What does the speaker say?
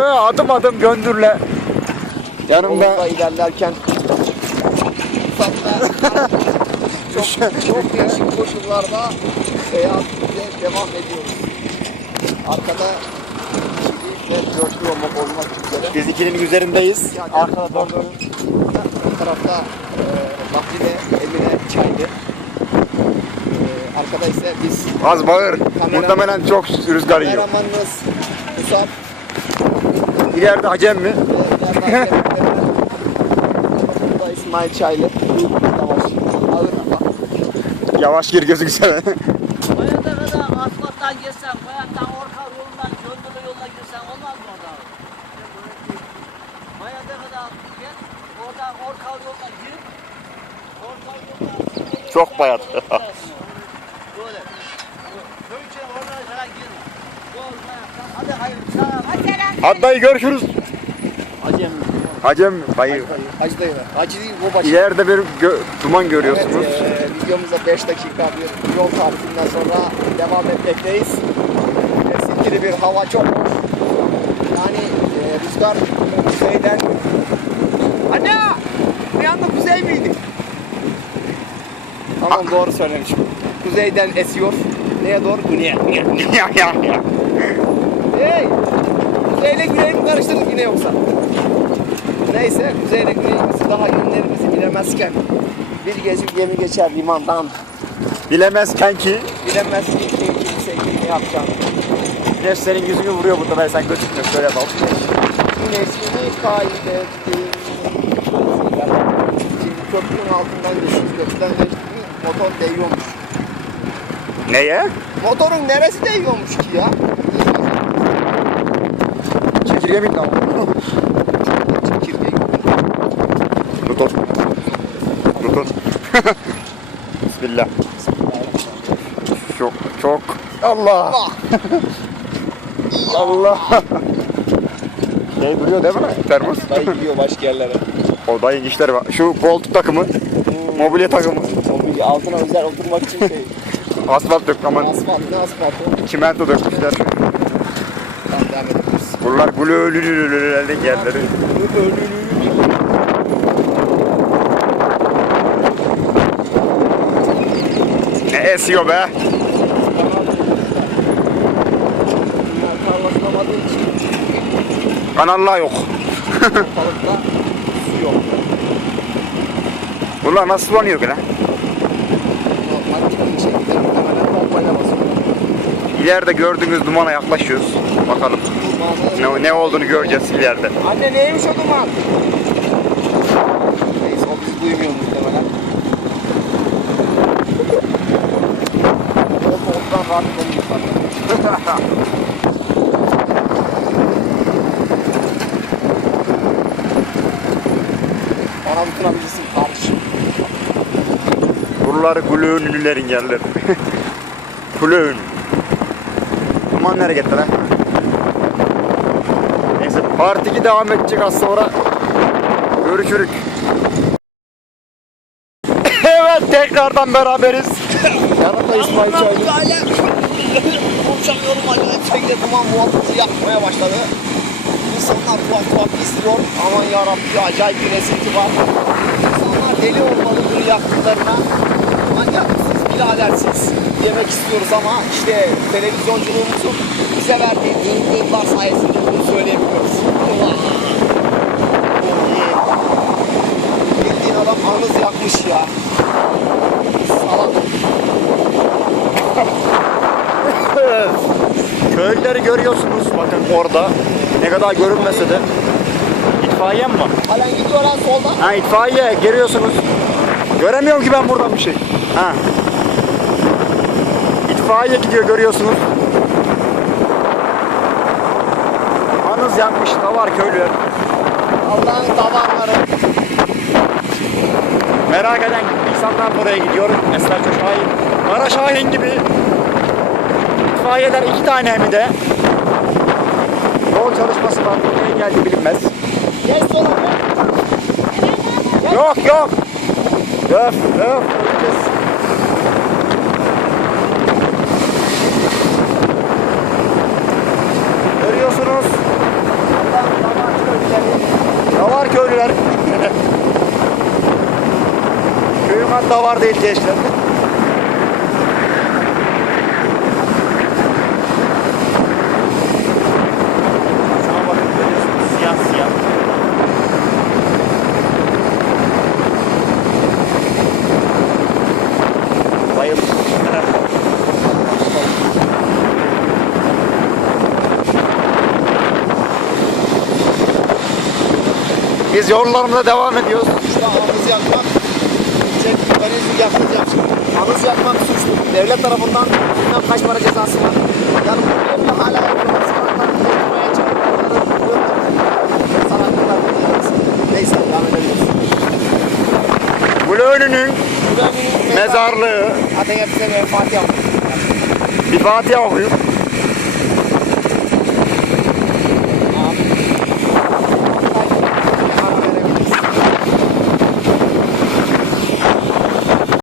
adım adım göndürle. Yanımda Yolunda ilerlerken çok, çok değişik koşullarda seyahatimize devam ediyoruz. Arkada ve dörtlü olmak olmak. Biz ikilinin üzerindeyiz. Arkada dördü. Bu tarafta e, Bahri Emine çaydı. E, arkada ise biz Az bağır. Kameraman- Muhtemelen çok rüzgar yiyor. kameramanınız Musab İleride Acem mi? Evet, Burada İsmail Çaylı. Yavaş. Ağır ama. Yavaş gir gözüksene. Bayata kadar asfalttan girsen, bayattan orka yolundan, gönüllü yoluna girsen olmaz mı orada? Bayata kadar gel, oradan orka yoldan gir. Orka yoldan... Çok bayat. Böyle. Köyçe oraya girme. Hadi hayır. Hadi dayı görüşürüz. Acem. Hacem dayı. Hacı dayı. Hacı değil bu başı. İleride bir gö- duman görüyorsunuz. Evet, e, videomuzda 5 dakika bir yol tarifinden sonra devam etmekteyiz. E, Sintili bir hava çok hoş. Yani e, rüzgar kuzeyden... Anne! Bir anda kuzey miydi? Tamam ah. doğru söylemişim. Kuzeyden esiyor. Neye doğru? Güneye. Ya. Hey! Kuzeyle güneyi mi karıştırdık yine yoksa? Neyse kuzeyle güneyimizi daha yönlerimizi bilemezken bir gezi gemi geçer limandan. Bilemezken ki bilemezken ki sevgili ne yapacağım. Güneş senin yüzünü vuruyor burada ben sen gözükmüyor şöyle bak. Güneşini kaybettim. Şimdi köprünün altından düştüm. Köprüden geçtim. Motor değiyormuş. Neye? Motorun neresi değiyormuş ki ya? Seria mi cavolo. Nuton. Nuton. Bismillah. Çok çok. Allah. Allah. Şey duruyor değil mi? Termos. Dayı gidiyor başka yerlere. O dayı işler var. Şu koltuk takımı. Hmm. Mobilya takımı. Mobilya altına özel oturmak için şey. asfalt dök aman. Asfalt ne asfalt? Çimento dökmüşler. Tamam devam edelim. Bunlar böyle ölülülülülerde yerleri. Ne esiyor be? Kanalla yok. su yok. Bunlar nasıl sulanıyor gene? İleride gördüğünüz dumana yaklaşıyoruz. Bakalım ne, ne olduğunu göreceğiz ileride. Anne neymiş o duman? Neyse o bizi duymuyor muhtemelen. O koltuktan rahat konuşuyor. Bana tutunabilirsin kardeşim. Buraları Gülüğün ünlülerin yerleri. Gülüğün. Duman nereye gitti lan? Neyse part 2 devam edecek az sonra. Görüşürük. evet tekrardan beraberiz. Yanımda İsmail Çaylı. Konuşamıyorum acayip şekilde duman muhabbeti yapmaya başladı. İnsanlar tuhaf tuhaf istiyor. Aman yarabbi acayip bir esinti var. İnsanlar deli olmalı bunu yaptıklarına. Ancak siz biradersiniz demek istiyoruz ama işte televizyonculuğumuzun bize verdiği duygular sayesinde bunu söyleyebiliyoruz. Allah! Bildiğin adam anız yakmış ya. Salak. Köylüleri görüyorsunuz bakın orada. Ne kadar görünmese de. İtfaiye mi var? Halen gidiyor lan solda. Ha itfaiye görüyorsunuz. Göremiyorum ki ben buradan bir şey. Ha. İtfaiye gidiyor görüyorsunuz. Anız yakmış da var köylüler. Allah'ın tavanları. Merak eden insanlar buraya gidiyor. Mesela Şahin. Kara Şahin gibi itfaiyeler iki tane hem de. Yol çalışması var. Buraya geldi bilinmez. Gel sola Yok yok. Öf öf. Görüyorsunuz. Davar köylüler. Köyüm hatta var değil gençler. Biz yollarımıza devam ediyoruz. An anız yakmak, çek, anız yakmayacağım şimdi. Anız yakmak suçlu. Devlet tarafından bilmem kaç para cezası var. Yani bu devlet hala yapıyorlar. Sanatlar yapmaya çalışıyorlar. Sanatlar Neyse devam edebiliriz. Mezarlığı. Hadi hepsine bir Fatiha. Bir Fatiha okuyup